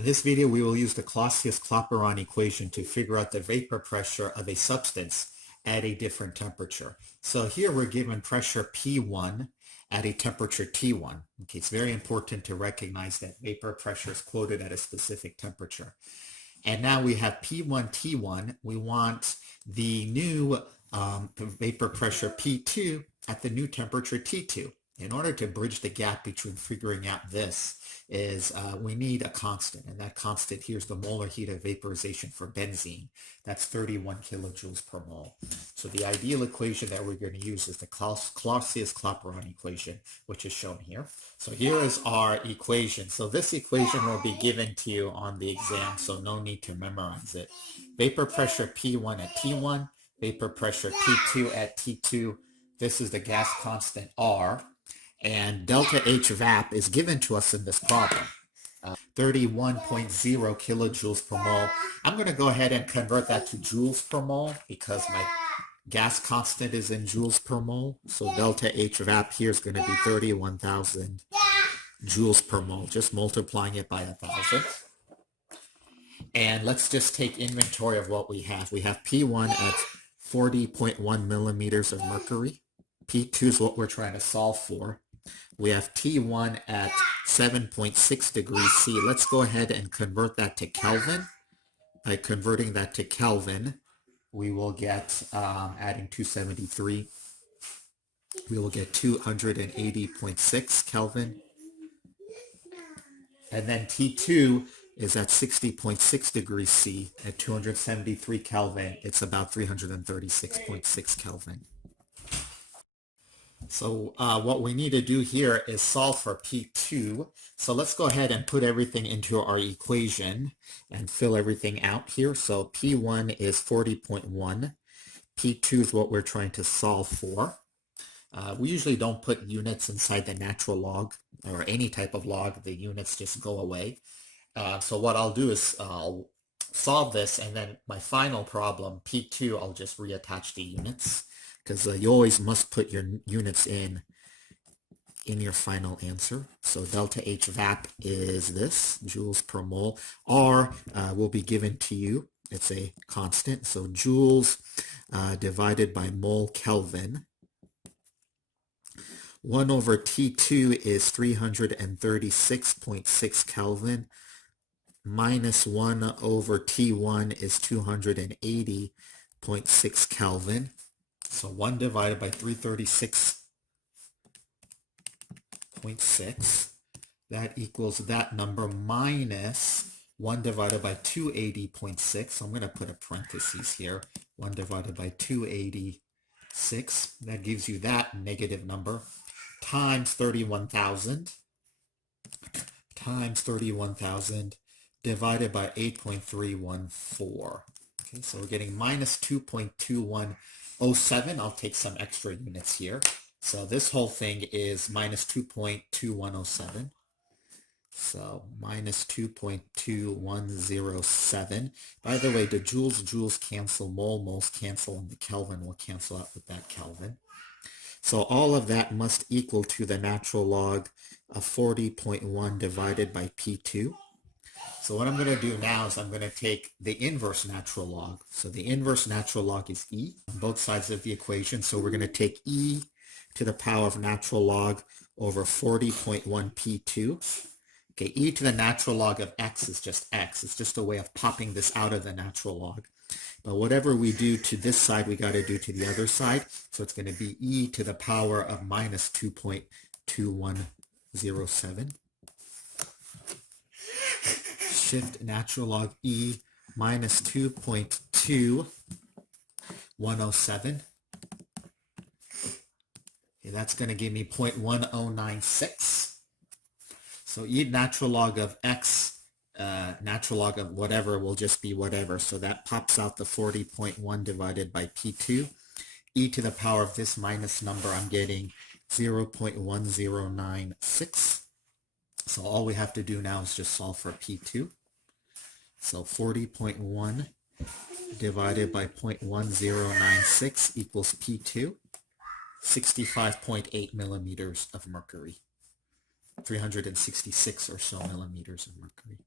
In this video, we will use the Clausius-Clapeyron equation to figure out the vapor pressure of a substance at a different temperature. So here we're given pressure P1 at a temperature T1. Okay, it's very important to recognize that vapor pressure is quoted at a specific temperature. And now we have P1, T1. We want the new vapor pressure P2 at the new temperature T2. In order to bridge the gap between figuring out this is we need a constant, and that constant here is the molar heat of vaporization for benzene. That's 31 kilojoules per mole. So the ideal equation that we're going to use is the Clausius-Clapeyron equation, which is shown here. So here is our equation. So this equation will be given to you on the exam, so no need to memorize it. Vapor pressure P1 at T1, vapor pressure P2 at T2. This is the gas constant R. And delta H vap is given to us in this problem, 31.0 kilojoules per mole. I'm going to go ahead and convert that to joules per mole because my gas constant is in joules per mole. So delta H vap here is going to be 31,000 joules per mole, just multiplying it by 1,000. And let's just take inventory of what we have. We have P1 at 40.1 millimeters of mercury. P2 is what we're trying to solve for. We have T1 at 7.6 degrees C. Let's go ahead and convert that to Kelvin. By converting that to Kelvin, we will get, adding 273, we will get 280.6 Kelvin. And then T2 is at 60.6 degrees C. At 273 Kelvin, it's about 336.6 Kelvin. So what we need to do here is solve for P2. So let's go ahead and put everything into our equation and fill everything out here. So P1 is 40.1. P2 is what we're trying to solve for. We usually don't put units inside the natural log or any type of log. The units just go away. So what I'll do is I'll solve this, and then my final problem, P2, I'll just reattach the units, because you always must put your units in your final answer. So delta H vap is this, joules per mole. R will be given to you. It's a constant. So joules divided by mole Kelvin. 1 over T2 is 336.6 Kelvin. Minus 1 over T1 is 280.6 Kelvin. So 1 divided by 336.6, that equals that number minus 1 divided by 280.6. So I'm going to put a parenthesis here. 1 divided by 286. That gives you that negative number times 31,000 divided by 8.314. Okay, so we're getting minus 2.2107. I'll take some extra units here. So this whole thing is minus 2.2107. So minus 2.2107. By the way, the joules cancel, moles cancel, and the Kelvin will cancel out with that Kelvin. So all of that must equal to the natural log of 40.1 divided by P2. So what I'm going to do now is I'm going to take the inverse natural log. So the inverse natural log is E on both sides of the equation. So we're going to take E to the power of natural log over 40.1 P2. Okay, E to the natural log of X is just X. It's just a way of popping this out of the natural log. But whatever we do to this side, we got to do to the other side. So it's going to be E to the power of minus 2.2107. Shift natural log E minus 2.2107. Okay, that's going to give me 0.1096. So E natural log of X, natural log of whatever will just be whatever. So that pops out the 40.1 divided by P2. E to the power of this minus number, I'm getting 0.1096. So all we have to do now is just solve for P2. So 40.1 divided by 0.1096 equals P2, 65.8 millimeters of mercury, 366 or so millimeters of mercury.